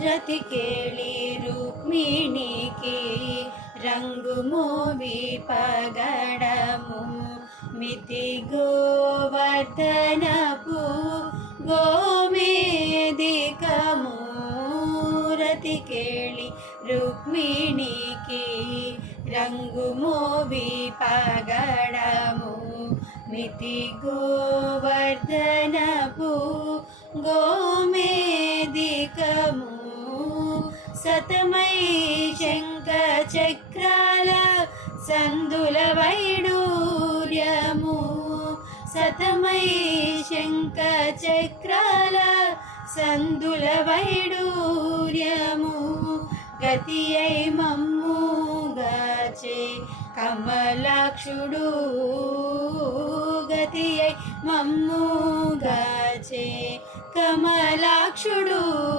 రతికేళి రుక్మిణికి రంగు మోవి పగడము మితి గోవర్ధనపు గోమేదికము. రతికేళి రుక్మిణికి రంగు మోవి పగడము మితి గోవర్ధనపు గోమేదికము. సతమై శంఖ చక్రాల సందుల వైడూర్యము. సతమై శంఖ చక్రాల సందుల వైడూర్యము. గతి అయి మమ్ముగాచే కమలాక్షుడు. గతి అయి మమ్ముగాచే కమలాక్షుడు.